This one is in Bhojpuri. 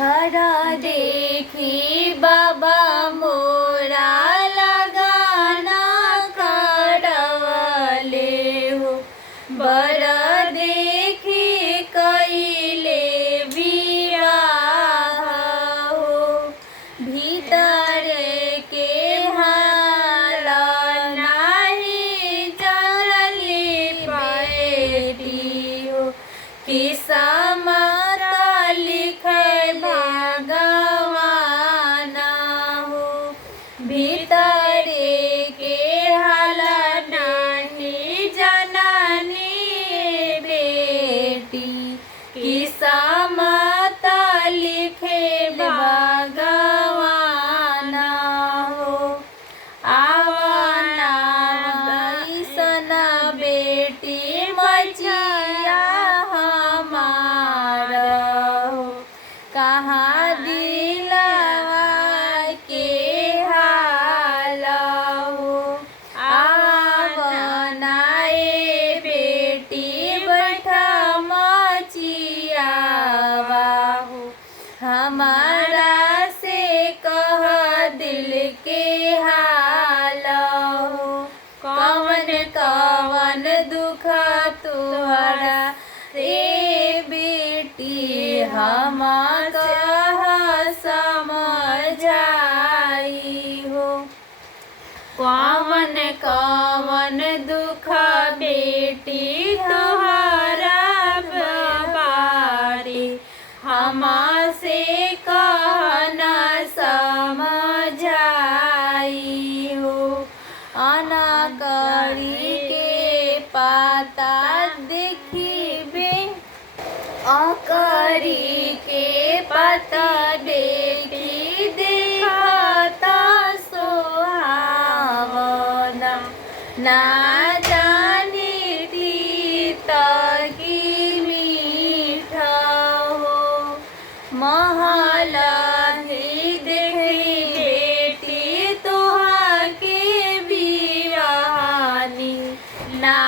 घर देखी बाबा मोरा लगाना करवले हो। बर देखी कैले बियाह हो। भीतर के हाल नाही चलली बेटी हो। किस्मत लिखे भगवान हो। भीतर के हाल नहीं जननी बेटी। किस्मत लिखे भगवान हो। आवना बैसन बेटी मचिया हमार हो। कहाँ दिलवा के हाल हो। आवना ए बेटी बैठा मचियावा हो। हमारा से कह दिल के हाल हो। कवन कवन दुख तुहरा रे बेटी हम कह समझाई हो। कवन कवन दुख बेटी तुहरा बारी हमसे कहना समझाई हो। अनाकरी के पाता देखिबे अकरी के पाता देखी देखता सोहावना। ना जानी तीत की मीठ हो। महल ही देखी बेटी तुहा के बियानी। ना